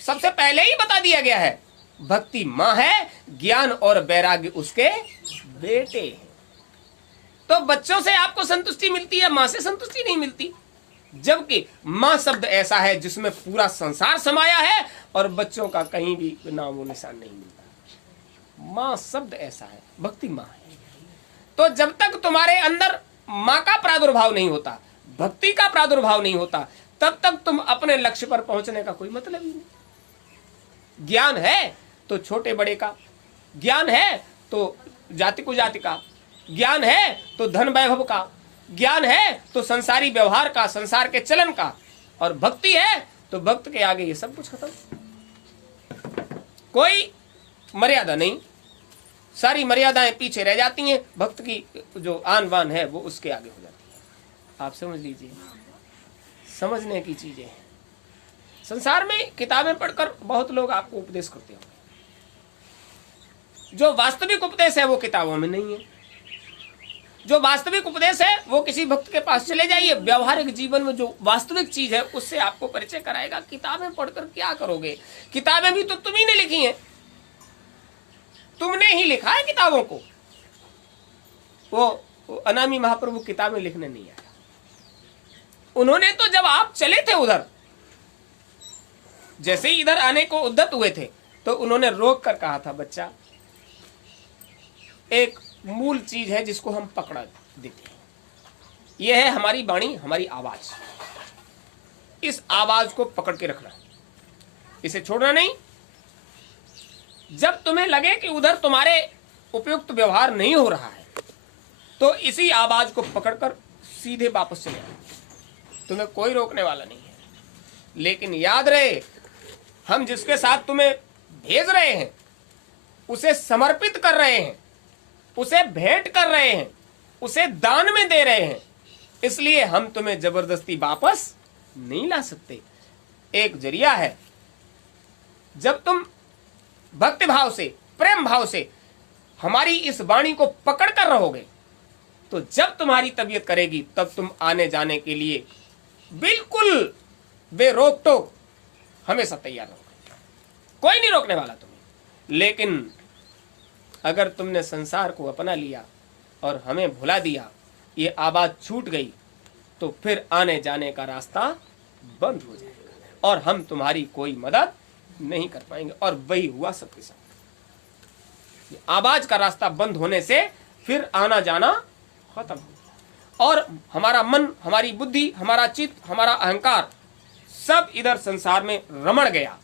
सबसे पहले ही बता दिया गया है, भक्ति माँ है, ज्ञान और वैराग्य उसके बेटे हैं। तो बच्चों से आपको संतुष्टि मिलती है, माँ से संतुष्टि नहीं मिलती। जबकि माँ शब्द ऐसा है जिसमें पूरा संसार समाया है और बच्चों का कहीं भी नामो निशान नहीं मिलता। माँ शब्द ऐसा है, भक्ति माँ है। तो जब तक तुम्हारे अंदर माँ का प्रादुर्भाव नहीं होता, भक्ति का प्रादुर्भाव नहीं होता, तब तक तुम अपने लक्ष्य पर पहुंचने का कोई मतलब ही नहीं। ज्ञान है तो छोटे बड़े का, ज्ञान है तो जाति को जाति का, ज्ञान है तो धन वैभव का, ज्ञान है तो संसारी व्यवहार का, संसार के चलन का, और भक्ति है तो भक्त के आगे ये सब कुछ खत्म। कोई मर्यादा नहीं, सारी मर्यादाएं पीछे रह जाती हैं, भक्त की जो आन बान है वो उसके आगे हो जाती है। आप समझ लीजिए, समझने की चीजें हैं। संसार में किताबें पढ़कर बहुत लोग आपको उपदेश करते होंगे, जो वास्तविक उपदेश है वो किताबों में नहीं है। जो वास्तविक उपदेश है वो किसी भक्त के पास चले जाइए, व्यवहारिक जीवन में जो वास्तविक चीज है उससे आपको परिचय कराएगा। किताबें पढ़कर क्या करोगे? किताबें भी तो तुम्ही ने लिखी हैं, तुमने ही लिखा है किताबों को। वो अनामी महाप्रभु किताबें लिखने नहीं आया, उन्होंने तो जब आप चले थे उधर, जैसे ही इधर आने को उद्यत हुए थे, तो उन्होंने रोक कर कहा था, बच्चा एक मूल चीज है जिसको हम पकड़ा देते हैं, यह है हमारी वाणी, हमारी आवाज। इस आवाज को पकड़ के रखना, इसे छोड़ना नहीं। जब तुम्हें लगे कि उधर तुम्हारे उपयुक्त व्यवहार नहीं हो रहा है, तो इसी आवाज को पकड़कर सीधे वापस चले जाओ, तुम्हें कोई रोकने वाला नहीं है। लेकिन याद रहे, हम जिसके साथ तुम्हें भेज रहे हैं उसे समर्पित कर रहे हैं, उसे भेंट कर रहे हैं, उसे दान में दे रहे हैं, इसलिए हम तुम्हें जबरदस्ती वापस नहीं ला सकते। एक जरिया है। जब तुम भक्ति भाव से, प्रेम भाव से हमारी इस वाणी को पकड़ कर रहोगे, तो जब तुम्हारी तबीयत करेगी तब तुम आने जाने के लिए बिल्कुल बेरोक टोक हमेशा तैयार रहोगे, कोई नहीं रोकने वाला तुम्हें। लेकिन अगर तुमने संसार को अपना लिया और हमें भुला दिया, ये आवाज छूट गई, तो फिर आने जाने का रास्ता बंद हो जाएगा और हम तुम्हारी कोई मदद नहीं कर पाएंगे। और वही हुआ सबके साथ। आवाज का रास्ता बंद होने से फिर आना जाना खत्म हो गया और हमारा मन, हमारी बुद्धि, हमारा चित्त, हमारा अहंकार सब इधर संसार में रमण गया।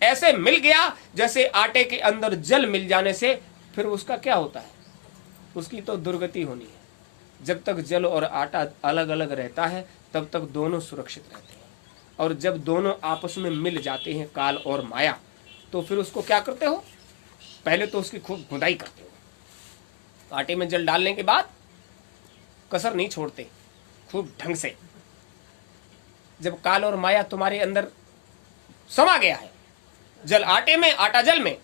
ऐसे मिल गया जैसे आटे के अंदर जल मिल जाने से फिर उसका क्या होता है, उसकी तो दुर्गति होनी है। जब तक जल और आटा अलग अलग रहता है तब तक दोनों सुरक्षित रहते हैं, और जब दोनों आपस में मिल जाते हैं काल और माया, तो फिर उसको क्या करते हो? पहले तो उसकी खूब खुदाई करते हो, आटे में जल डालने के बाद कसर नहीं छोड़ते, खूब ढंग से। जब काल और माया तुम्हारे अंदर समा गया है, जल आटे में, आटा जल में,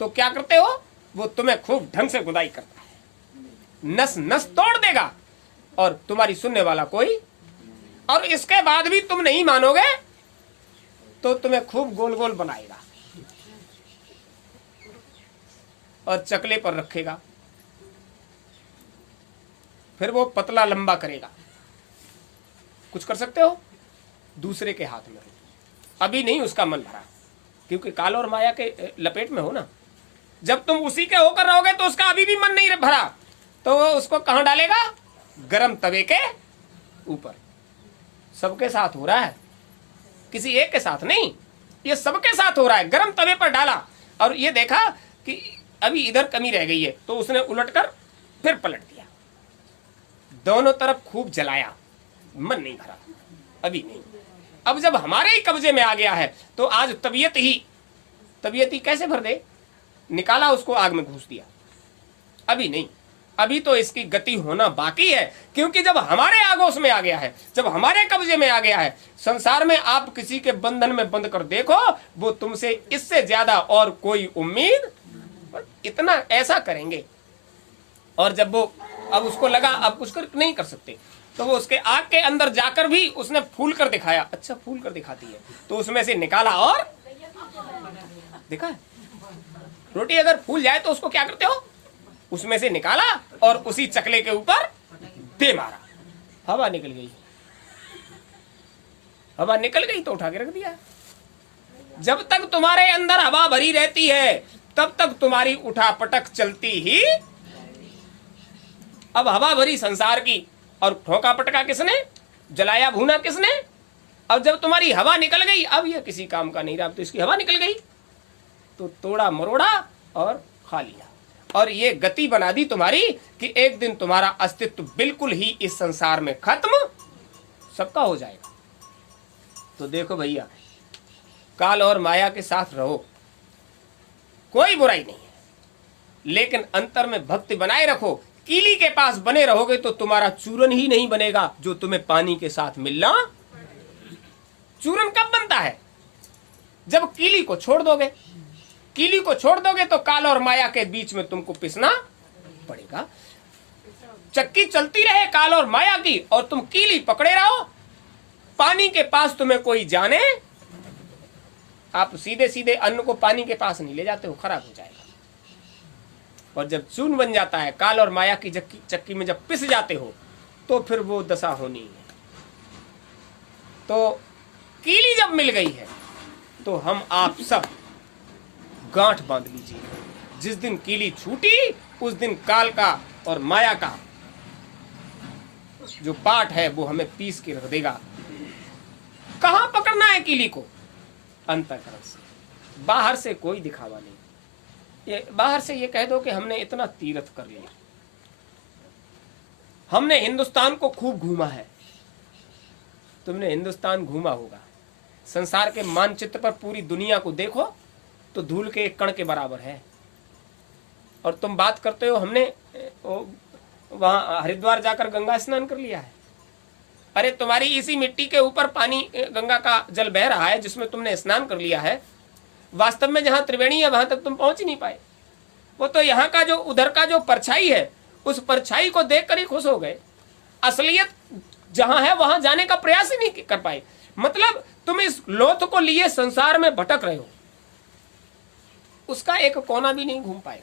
तो क्या करते हो? वो तुम्हें खूब ढंग से खुदाई करता है, नस नस तोड़ देगा और तुम्हारी सुनने वाला कोई। और इसके बाद भी तुम नहीं मानोगे तो तुम्हें खूब गोल गोल बनाएगा और चकले पर रखेगा, फिर वो पतला लंबा करेगा। कुछ कर सकते हो? दूसरे के हाथ में। अभी नहीं उसका मन भरा, क्योंकि काल और माया के लपेट में हो ना। जब तुम उसी के होकर रहोगे तो उसका अभी भी मन नहीं भरा, तो वो उसको कहां डालेगा? गरम तवे के ऊपर। सबके साथ हो रहा है, किसी एक के साथ नहीं, ये सबके साथ हो रहा है। गरम तवे पर डाला और ये देखा कि अभी इधर कमी रह गई है, तो उसने उलटकर फिर पलट दिया, दोनों तरफ खूब जलाया, मन नहीं भरा, अभी नहीं। अब जब हमारे ही कब्जे में आ गया है तो आज तबीयत ही कैसे भर दे? निकाला, उसको आग में घुस दिया, अभी नहीं। अभी तो इसकी गति होना बाकी है, क्योंकि जब हमारे आगोश में आ गया है, जब हमारे कब्जे में आ गया है, संसार में आप किसी के बंधन में बंद कर देखो, वो तुमसे इससे ज्यादा और कोई उम्मीद, इतना ऐसा करेंगे। और जब वो अब उसको लगा अब कुछ नहीं कर सकते, तो वो उसके आग के अंदर जाकर भी उसने फूल कर दिखाया। अच्छा फूल कर दिखाती है, तो उसमें से निकाला और देखा है? रोटी अगर फूल जाए तो उसको क्या करते हो? उसमें से निकाला और उसी चकले के ऊपर दे मारा, हवा निकल गई। हवा निकल गई तो उठा के रख दिया। जब तक तुम्हारे अंदर हवा भरी रहती है तब तक तुम्हारी उठापटक चलती ही। अब हवा भरी संसार की और ठोका पटका किसने? जलाया भूना किसने? अब जब तुम्हारी हवा निकल गई, अब यह किसी काम का नहीं रहा, तो इसकी हवा निकल गई तो तोड़ा मरोड़ा और खा लिया। और ये गति बना दी तुम्हारी कि एक दिन तुम्हारा अस्तित्व बिल्कुल ही इस संसार में खत्म सबका हो जाएगा। तो देखो भैया, काल और माया के साथ रहो, कोई बुराई नहीं है, लेकिन अंतर में भक्ति बनाए रखो। कीली के पास बने रहोगे तो तुम्हारा चूरन ही नहीं बनेगा जो तुम्हें पानी के साथ मिलना। चूरन कब बनता है? जब कीली को छोड़ दोगे। कीली को छोड़ दोगे तो काल और माया के बीच में तुमको पिसना पड़ेगा। चक्की चलती रहे काल और माया की और तुम कीली पकड़े रहो, पानी के पास तुम्हें कोई जाने। आप सीधे सीधे अन्न को पानी के पास नहीं ले जाते हो, खराब हो जाएगा। और जब चून बन जाता है, काल और माया की चक्की में जब पिस जाते हो तो फिर वो दशा होनी है। तो कीली जब मिल गई है तो हम आप सब गांठ बांध लीजिए। जिस दिन कीली छूटी उस दिन काल का और माया का जो पाठ है वो हमें पीस के रख देगा। कहां पकड़ना है कीली को? अंतःकरण से। बाहर से कोई दिखावा नहीं। ये बाहर से ये कह दो कि हमने इतना तीर्थ कर लिया, हमने हिंदुस्तान को खूब घूमा है। तुमने हिंदुस्तान घूमा होगा, संसार के मानचित्र पर पूरी दुनिया को देखो तो धूल के एक कण के बराबर है। और तुम बात करते हो हमने वहां हरिद्वार जाकर गंगा स्नान कर लिया है। अरे तुम्हारी इसी मिट्टी के ऊपर पानी, गंगा का जल बह रहा है जिसमें तुमने स्नान कर लिया है। वास्तव में जहां त्रिवेणी है वहां तक तुम पहुंच ही नहीं पाए। वो तो यहाँ का जो उधर का जो परछाई है उस परछाई को देखकर ही खुश हो गए। असलियत जहां है वहां जाने का प्रयास ही नहीं कर पाए। मतलब तुम इस लोथ को लिए संसार में भटक रहे हो, उसका एक कोना भी नहीं घूम पाए।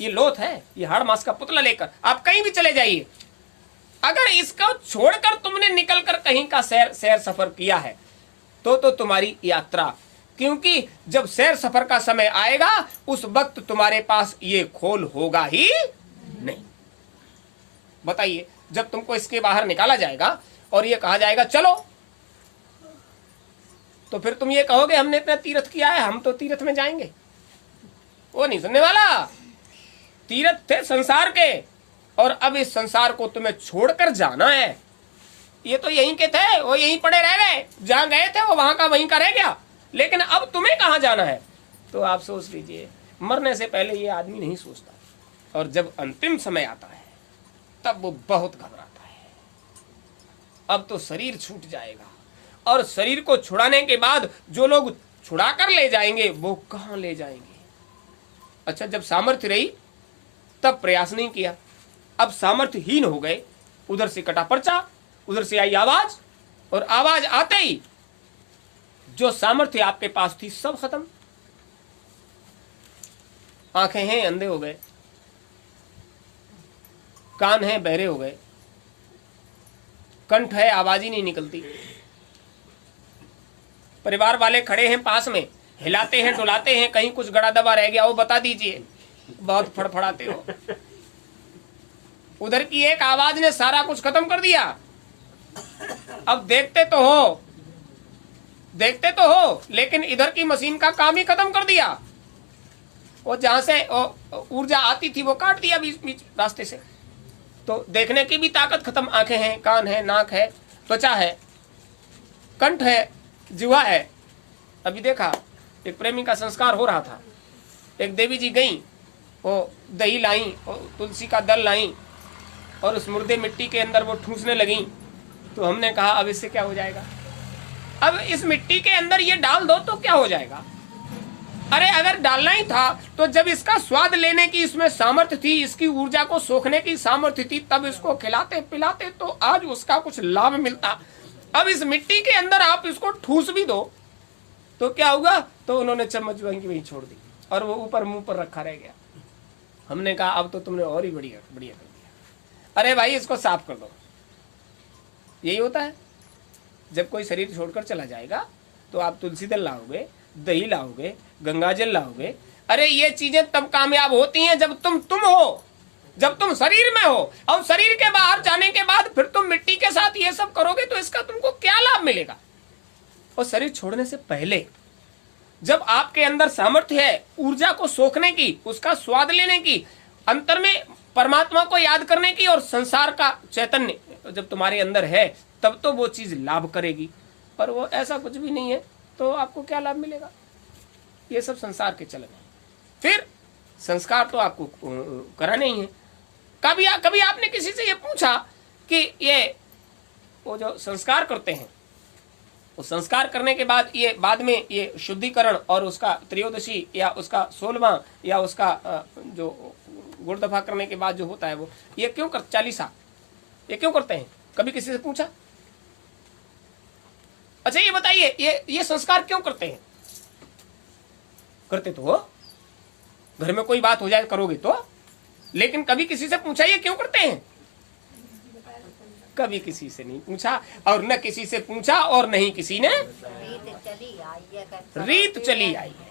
ये लोथ है, ये हाड़ मास का पुतला लेकर आप कहीं भी चले जाइए, अगर इसको छोड़कर तुमने निकलकर कहीं का सैर सफर किया है तो तुम्हारी यात्रा, क्योंकि जब सैर सफर का समय आएगा उस वक्त तुम्हारे पास ये खोल होगा ही नहीं। बताइए, जब तुमको इसके बाहर निकाला जाएगा और ये कहा जाएगा चलो, तो फिर तुम ये कहोगे हमने इतना तीर्थ किया है, हम तो तीर्थ में जाएंगे। वो नहीं सुनने वाला। तीर्थ थे संसार के और अब इस संसार को तुम्हें छोड़कर जाना है। ये तो यहीं के थे, वो यहीं पड़े रह गए, जहां गए थे वो वहां का वहीं का रह गया, लेकिन अब तुम्हें कहां जाना है? तो आप सोच लीजिए, मरने से पहले ये आदमी नहीं सोचता, और जब अंतिम समय आता है तब वो बहुत घबराता है। अब तो शरीर छूट जाएगा, और शरीर को छुड़ाने के बाद जो लोग छुड़ा कर ले जाएंगे वो कहां ले जाएंगे? अच्छा, जब सामर्थ्य रही तब प्रयास नहीं किया, अब सामर्थ्यहीन हो गए, उधर से कटा पर्चा, उधर से आई आवाज, और आवाज आते ही जो सामर्थ्य आपके पास थी सब खत्म। आंखें हैं अंधे हो गए, कान हैं बहरे हो गए, कंठ है आवाज ही नहीं निकलती, परिवार वाले खड़े हैं पास में, हिलाते हैं डुलाते हैं, कहीं कुछ गड़ा दबा रह गया वो बता दीजिए, बहुत फड़फड़ाते हो। उधर की एक आवाज ने सारा कुछ खत्म कर दिया। अब देखते तो हो लेकिन इधर की मशीन का काम ही खत्म कर दिया। वो जहां से ऊर्जा आती थी वो काट दिया बीच बीच रास्ते से, तो देखने की भी ताकत खत्म। आंखें हैं, कान है, नाक है, त्वचा है, कंठ है, जिह्वा है। अभी देखा, एक प्रेमी का संस्कार हो रहा था, एक देवी जी गई, वो दही लाई, तुलसी का दल लाई, और उस मुर्दे मिट्टी के अंदर वो ठूसने लगी। तो हमने कहा अब इससे क्या हो जाएगा? अब इस मिट्टी के अंदर ये डाल दो तो क्या हो जाएगा? अरे अगर डालना ही था तो जब इसका स्वाद लेने की इसमें सामर्थ्य थी, इसकी ऊर्जा को सोखने की सामर्थ्य थी, तब इसको खिलाते पिलाते तो आज उसका कुछ लाभ मिलता। अब इस मिट्टी के अंदर आप इसको ठूस भी दो तो क्या होगा? तो उन्होंने चम्मच वहीं छोड़ दी और वो ऊपर मुंह पर रखा रह गया। हमने कहा अब तो तुमने और ही बढ़िया बढ़िया कर दिया। अरे भाई इसको साफ कर दो। यही होता है जब कोई शरीर छोड़कर चला जाएगा तो आप तुलसी दल लाओगे, दही लाओगे, गंगाजल लाओगे। अरे ये चीजें तब कामयाब होती हैं जब तुम हो, जब तुम शरीर में हो। और शरीर के बाहर जाने के बाद फिर तुम मिट्टी के साथ ये सब करोगे तो इसका तुमको क्या लाभ मिलेगा? और शरीर छोड़ने से पहले जब आपके अंदर सामर्थ्य है ऊर्जा को सोखने की, उसका स्वाद लेने की, अंतर में परमात्मा को याद करने की और संसार का चैतन्य जब तुम्हारे अंदर है, तब तो वो चीज लाभ करेगी। पर वो ऐसा कुछ भी नहीं है तो आपको क्या लाभ मिलेगा? ये सब संसार के चलन है। फिर संस्कार तो आपको कराने ही है। कभी आपने किसी से ये पूछा कि ये वो जो संस्कार करते हैं, वो संस्कार करने के बाद ये बाद में ये शुद्धिकरण और उसका त्रयोदशी या उसका 16वां या उसका जो गुड़ दफा करने के बाद जो होता है वो ये क्यों कर 40 ये क्यों करते हैं? कभी किसी से पूछा? अच्छा ये बताइए ये संस्कार क्यों करते हैं? करते तो हो, घर में कोई बात हो जाए करोगे तो, लेकिन कभी किसी से पूछा ये क्यों करते हैं? कभी किसी से नहीं पूछा और न किसी से पूछा और नहीं किसी ने रीत चली आई है।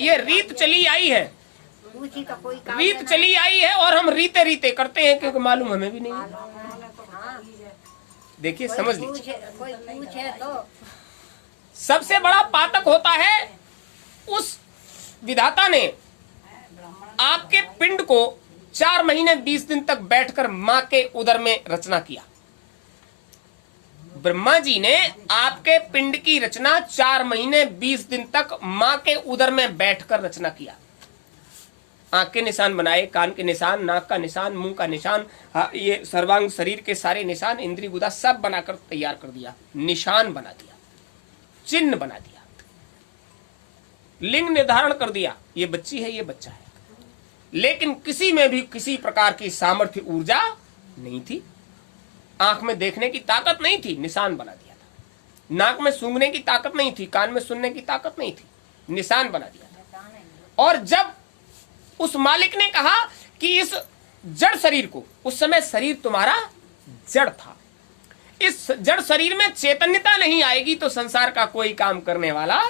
ये रीत चली आई है, रीत चली आई है और हम रीते रीते करते हैं क्योंकि मालूम हमें भी नहीं है। देखिए समझ लीजिए, सबसे बड़ा पातक होता है उस विधाता ने आपके पिंड को 4 महीने 20 दिन तक बैठकर मां के उदर में रचना किया। ब्रह्मा जी ने आपके पिंड की रचना 4 महीने 20 दिन तक मां के उदर में बैठकर रचना किया। आंख के निशान बनाए, कान के निशान, नाक का निशान, मुंह का निशान, ये सर्वांग शरीर के सारे निशान, इंद्रिय गुदा सब बनाकर तैयार कर दिया, निशान बना दिया, चिन्ह बना दिया, लिंग निर्धारण कर दिया, ये बच्ची है ये बच्चा है। लेकिन किसी में भी किसी प्रकार की सामर्थ्य ऊर्जा नहीं थी। आंख में देखने की ताकत नहीं थी, निशान बना दिया था। नाक में सूंघने की ताकत नहीं थी, कान में सुनने की ताकत नहीं थी, निशान बना दिया था। और जब उस मालिक ने कहा कि इस जड़ शरीर को, उस समय शरीर तुम्हारा जड़ था, इस जड़ शरीर में चैतन्यता नहीं आएगी तो संसार का कोई काम करने वाला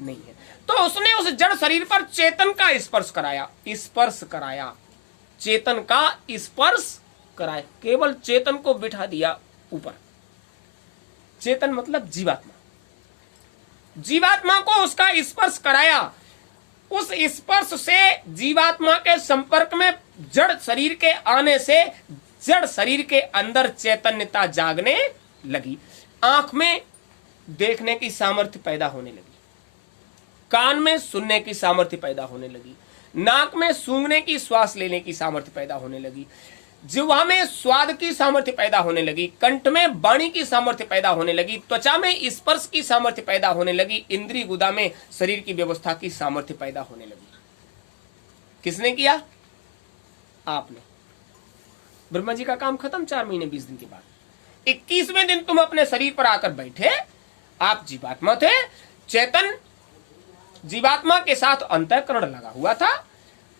नहीं है। तो उसने उस जड़ शरीर पर चेतन का स्पर्श कराया, चेतन का स्पर्श कराया, केवल चेतन को बिठा दिया ऊपर। चेतन मतलब जीवात्मा, जीवात्मा को उसका स्पर्श कराया। उस स्पर्श से जीवात्मा के संपर्क में जड़ शरीर के आने से जड़ शरीर के अंदर चैतन्यता जागने लगी। आंख में देखने की सामर्थ्य पैदा होने लगी, कान में सुनने की सामर्थ्य पैदा होने लगी, नाक में सूंघने की श्वास लेने की सामर्थ्य पैदा होने लगी, जिह्वा में स्वाद की सामर्थ्य पैदा होने लगी, कंठ में वाणी की सामर्थ्य पैदा होने लगी, त्वचा में स्पर्श की सामर्थ्य पैदा होने लगी, इंद्रिय गुदा में शरीर की व्यवस्था की सामर्थ्य पैदा होने लगी। किसने किया? आपने। ब्रह्मा जी का काम खत्म 4 महीने 20 दिन के बाद। 21वें दिन तुम अपने शरीर पर आकर बैठे। आप जीवात्मा थे, चेतन जीवात्मा के साथ अंतःकरण लगा हुआ था।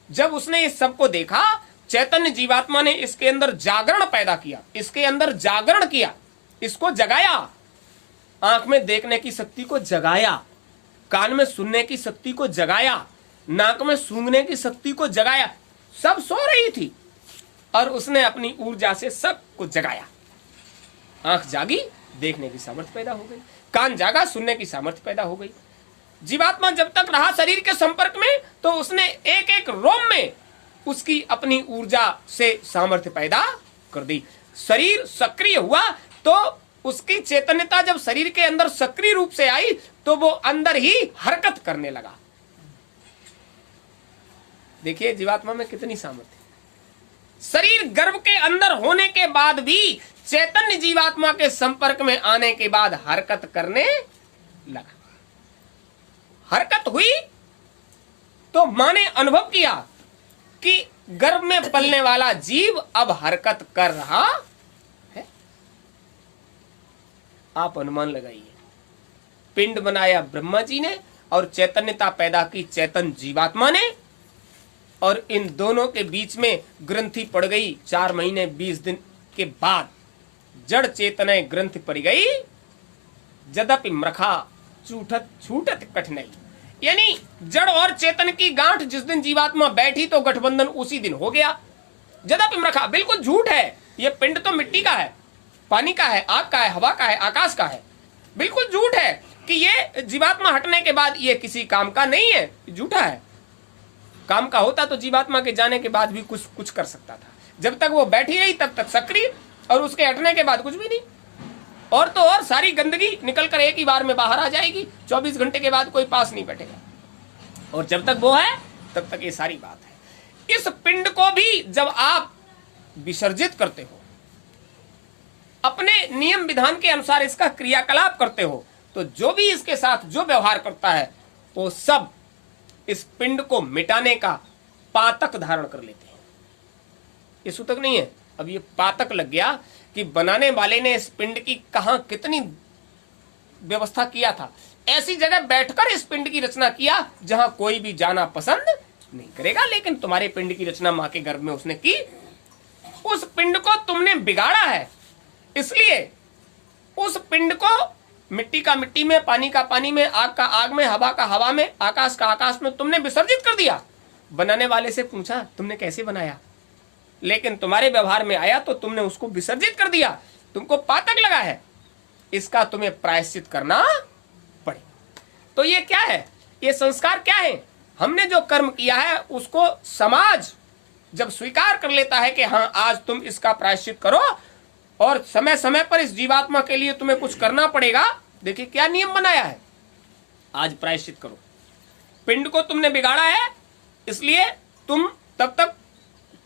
जब उसने इस सब को देखा, चैतन्य जीवात्मा ने इसके अंदर जागरण पैदा किया, इसके अंदर जागरण किया, इसको जगाया। आंख में देखने की शक्ति को जगाया, कान में सुनने की शक्ति को जगाया, नाक में सूंघने की शक्ति को जगाया। सब सो रही थी और उसने अपनी ऊर्जा से सबको जगाया। आंख जागी, देखने की सामर्थ्य पैदा हो गई, कान जागा, सुनने की सामर्थ्य पैदा हो गई। जीवात्मा जब तक रहा शरीर के संपर्क में तो उसने एक एक रोम में उसकी अपनी ऊर्जा से सामर्थ्य पैदा कर दी। शरीर सक्रिय हुआ तो उसकी चैतन्यता जब शरीर के अंदर सक्रिय रूप से आई तो वो अंदर ही हरकत करने लगा। देखिए जीवात्मा में कितनी सामर्थ्य। शरीर गर्भ के अंदर होने के बाद भी चैतन्य जीवात्मा के संपर्क में आने के बाद हरकत करने लगा। हरकत हुई तो माँ ने अनुभव किया कि गर्भ में पलने वाला जीव अब हरकत कर रहा है। आप अनुमान लगाइए, पिंड बनाया ब्रह्मा जी ने और चैतन्यता पैदा की चेतन जीवात्मा ने, और इन दोनों के बीच में ग्रंथि पड़ गई। 4 महीने 20 दिन के बाद जड़ चेतन ग्रंथि पड़ गई। जदपि मृखा छूटत छूटत कठिनाई, यानी जड़ और चेतन की गांठ जिस दिन जीवात्मा बैठी तो गठबंधन उसी दिन हो गया। जदपि मृखा बिल्कुल झूठ है, ये पिंड तो मिट्टी का है, पानी का है, आग का है, हवा का है, आकाश का है। बिल्कुल झूठ है कि ये जीवात्मा हटने के बाद ये किसी काम का नहीं है, झूठा है। काम का होता तो जीवात्मा के जाने के बाद भी कुछ कर सकता था। जब तक वो बैठी रही तब तक सक्रिय, और उसके हटने के बाद कुछ भी नहीं। और तो और सारी गंदगी निकल कर एक ही बार में बाहर आ जाएगी। 24 घंटे के बाद कोई पास नहीं बैठेगा, और जब तक वो है तब तक ये सारी बात है। इस पिंड को भी जब आप विसर्जित करते हो, अपने नियम विधान के अनुसार इसका क्रियाकलाप करते हो, तो जो भी इसके साथ जो व्यवहार करता है वो सब इस पिंड को मिटाने का पातक धारण कर लेते हैं। ये सूतक नहीं है, अब ये पातक लग गया कि बनाने वाले ने इस पिंड की कहां कितनी व्यवस्था किया था। ऐसी जगह बैठकर इस पिंड की रचना किया जहां कोई भी जाना पसंद नहीं करेगा, लेकिन तुम्हारे पिंड की रचना मां के गर्भ में उसने की। उस पिंड को तुमने बिगाड़ा है, इसलिए उस पिंड को मिट्टी का मिट्टी में, पानी का पानी में, आग का आग में, हवा का हवा में, आकाश का आकाश में तुमने विसर्जित कर दिया। बनाने वाले से पूछा तुमने कैसे बनाया, लेकिन तुम्हारे व्यवहार में आया तो तुमने उसको विसर्जित कर दिया। तुमको पातक लगा है, इसका तुम्हें प्रायश्चित करना पड़े। तो ये क्या है, ये संस्कार क्या है? हमने जो कर्म किया है उसको समाज जब स्वीकार कर लेता है कि हाँ आज तुम इसका प्रायश्चित करो, और समय समय पर इस जीवात्मा के लिए तुम्हें कुछ करना पड़ेगा। देखिए क्या नियम बनाया है, आज प्रायश्चित करो। पिंड को तुमने बिगाड़ा है, इसलिए तुम तब तक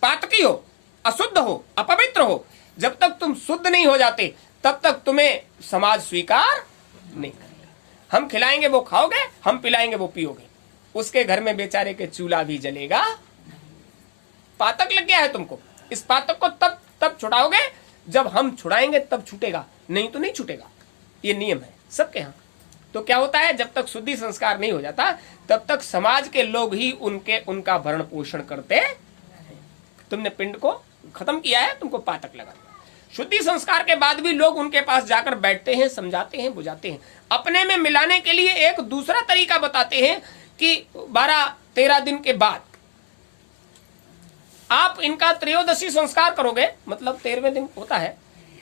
पातकी हो, अशुद्ध हो, अपवित्र हो। जब तक तुम शुद्ध नहीं हो जाते तब तक तुम्हें समाज स्वीकार नहीं करेगा। हम खिलाएंगे वो खाओगे, हम पिलाएंगे वो पियोगे, उसके घर में बेचारे के चूल्हा भी जलेगा। पातक लग गया है तुमको। इस पातक को तब छुड़ाओगे जब हम छुड़ाएंगे, तब छूटेगा, नहीं तो नहीं छूटेगा। ये नियम है सबके यहाँ। तो क्या होता है, जब तक शुद्धि संस्कार नहीं हो जाता तब तक समाज के लोग ही उनका भरण पोषण करते। तुमने पिंड को खत्म किया है, तुमको पातक लगा दिया। शुद्धि संस्कार के बाद भी लोग उनके पास जाकर बैठते हैं, समझाते हैं, बुझाते हैं, अपने में मिलाने के लिए एक दूसरा तरीका बताते हैं कि 12-13 दिन के बाद आप इनका त्रयोदशी संस्कार करोगे, मतलब 13वें दिन होता है,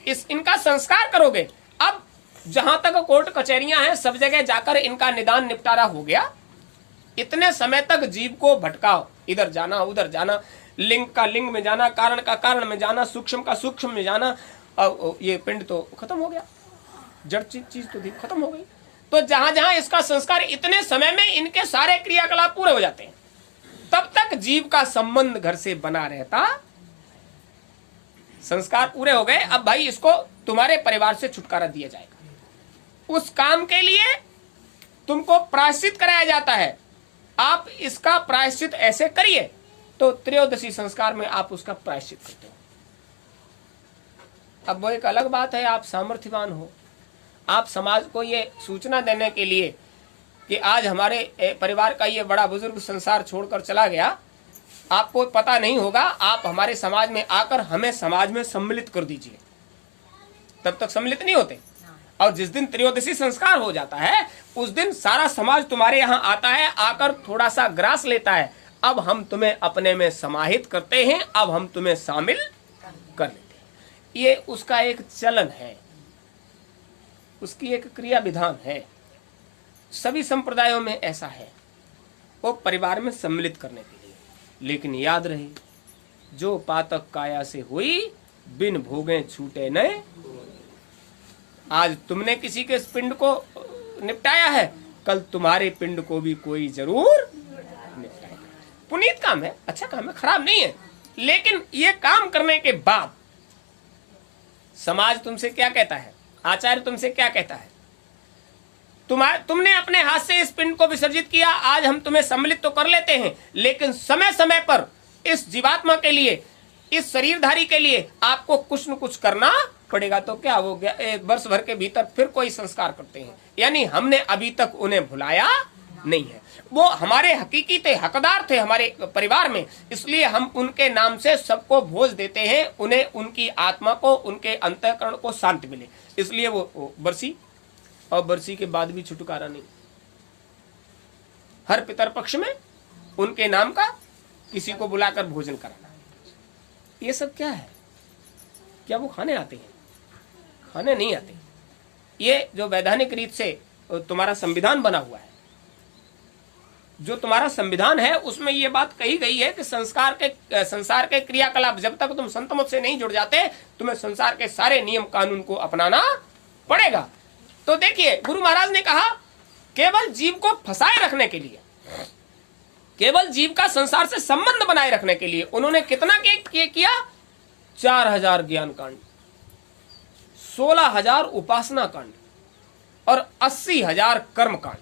इनका संस्कार करोगे। अब जहां तक कोर्ट कचहरियां हैं सब जगह जाकर इनका निदान निपटारा हो गया। इतने समय तक जीव को भटकाओ, इधर जाना उधर जाना, लिंग का लिंग में जाना, कारण का कारण में जाना, सूक्ष्म का सूक्ष्म में जाना, और ये पिंड तो खत्म हो गया, जड़ चीज तो खत्म हो गई। तो जहां जहां इसका संस्कार, इतने समय में इनके सारे क्रियाकलाप पूरे हो जाते हैं, तब तक जीव का संबंध घर से बना रहता। संस्कार पूरे हो गए, अब भाई इसको तुम्हारे परिवार से छुटकारा दिया जाएगा। उस काम के लिए तुमको प्रायश्चित कराया जाता है। आप इसका प्रायश्चित ऐसे करिए, तो त्रयोदशी संस्कार में आप उसका प्रायश्चित करते हो। अब वो एक अलग बात है, आप सामर्थ्यवान हो, आप समाज को ये सूचना देने के लिए कि आज हमारे परिवार का ये बड़ा बुजुर्ग संसार छोड़कर चला गया, आपको पता नहीं होगा, आप हमारे समाज में आकर हमें समाज में सम्मिलित कर दीजिए। तब तक सम्मिलित नहीं होते, और जिस दिन त्रयोदशी संस्कार हो जाता है उस दिन सारा समाज तुम्हारे यहाँ आता है, आकर थोड़ा सा ग्रास लेता है। अब हम तुम्हें अपने में समाहित करते हैं, अब हम तुम्हें शामिल कर लेते हैं। ये उसका एक चलन है, उसकी एक क्रिया विधान है। सभी संप्रदायों में ऐसा है, वो परिवार में सम्मिलित करने के लिए। लेकिन याद रहे, जो पातक काया से हुई, बिन भोगे छूटे न। आज तुमने किसी के पिंड को निपटाया है, कल तुम्हारे पिंड को भी कोई जरूर निपटाएगा। पुनीत काम है, अच्छा काम है, खराब नहीं है। लेकिन ये काम करने के बाद समाज तुमसे क्या कहता है, आचार्य तुमसे क्या कहता है? तुमने अपने हाथ से इस पिंड को विसर्जित किया, आज हम तुम्हें सम्मिलित तो कर लेते हैं, लेकिन समय समय पर इस जीवात्मा के लिए, इस शरीरधारी के लिए आपको कुछ न कुछ करना पड़ेगा। तो क्या हो गया, एक वर्ष भर के भीतर फिर कोई संस्कार करते हैं, यानी हमने अभी तक उन्हें भुलाया नहीं है। वो हमारे हकीकी थे, हकदार थे हमारे परिवार में, इसलिए हम उनके नाम से सबको भोज देते हैं, उन्हें उनकी आत्मा को, उनके अंतःकरण को शांति मिले, इसलिए वो बरसी। और बरसी के बाद भी छुटकारा नहीं। हर पितर पक्ष में उनके नाम का किसी को बुलाकर भोजन कराना, ये सब क्या है? क्या वो खाने आते हैं? खाने नहीं आते। ये जो वैधानिक रीत से तुम्हारा संविधान बना हुआ है, जो तुम्हारा संविधान है, उसमें ये बात कही गई है कि संसार के क्रियाकलाप, जब तक तुम संत मत से नहीं जुड़ जाते, तुम्हें संसार के सारे नियम कानून को अपनाना पड़ेगा। तो देखिए, गुरु महाराज ने कहा केवल जीव को फंसाए रखने के लिए, केवल जीव का संसार से संबंध बनाए रखने के लिए उन्होंने कितना किया? 4000 ज्ञान कांड, 16,000 उपासना कांड और 80,000 कर्म कांड।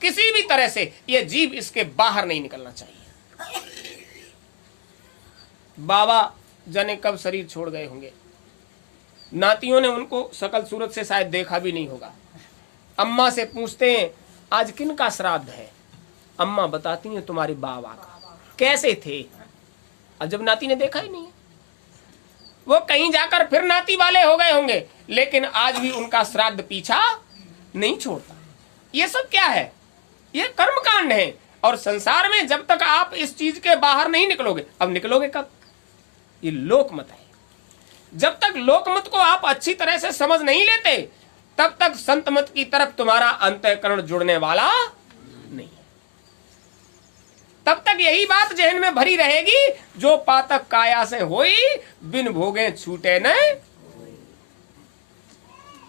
किसी भी तरह से यह जीव इसके बाहर नहीं निकलना चाहिए। बाबा जाने कब शरीर छोड़ गए होंगे, नातियों ने उनको सकल सूरत से शायद देखा भी नहीं होगा। अम्मा से पूछते हैं आज किन का श्राद्ध है, अम्मा बताती हैं तुम्हारे बाबा का, कैसे थे? और जब नाती ने देखा ही नहीं है, वो कहीं जाकर फिर नाती वाले हो गए होंगे, लेकिन आज भी उनका श्राद्ध पीछा नहीं छोड़ता। ये सब क्या है? ये कर्मकांड है। और संसार में जब तक आप इस चीज के बाहर नहीं निकलोगे, अब निकलोगे कब? ये लोकमत है। जब तक लोकमत को आप अच्छी तरह से समझ नहीं लेते, तब तक संत मत की तरफ तुम्हारा अंतःकरण जुड़ने वाला नहीं है। तब तक यही बात जहन में भरी रहेगी, जो पातक काया से होई, बिन भोगे छूटे न।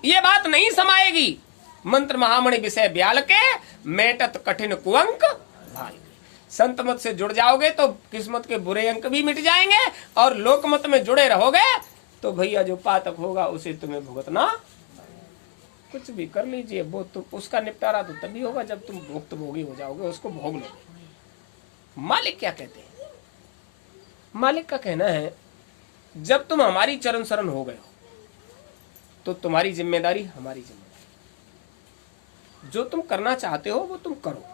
ये बात नहीं समाएगी। मंत्र महामणि विषय ब्याल के, मेटत कठिन कुअंक भाई। संत मत से जुड़ जाओगे तो किस्मत के बुरे अंक भी मिट जाएंगे, और लोकमत में जुड़े रहोगे तो भैया जो पातक होगा उसे तुम्हें भुगतना। कुछ भी कर लीजिए, वो तो उसका निपटारा तो तभी होगा जब तुम भुक्तभोगी हो जाओगे, उसको भोग लोगे। मालिक क्या कहते हैं? मालिक का कहना है जब तुम हमारी चरण शरण हो गए हो तो तुम्हारी जिम्मेदारी हमारी जिम्मेदारी, जो तुम करना चाहते हो वो तुम करो।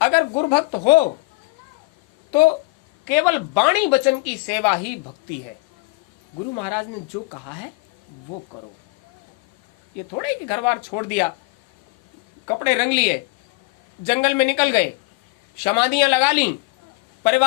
अगर गुरुभक्त हो तो केवल वाणी वचन की सेवा ही भक्ति है। गुरु महाराज ने जो कहा है वो करो। ये थोड़े कि घर बार छोड़ दिया, कपड़े रंग लिए, जंगल में निकल गए, समाधियां लगा ली, परिवार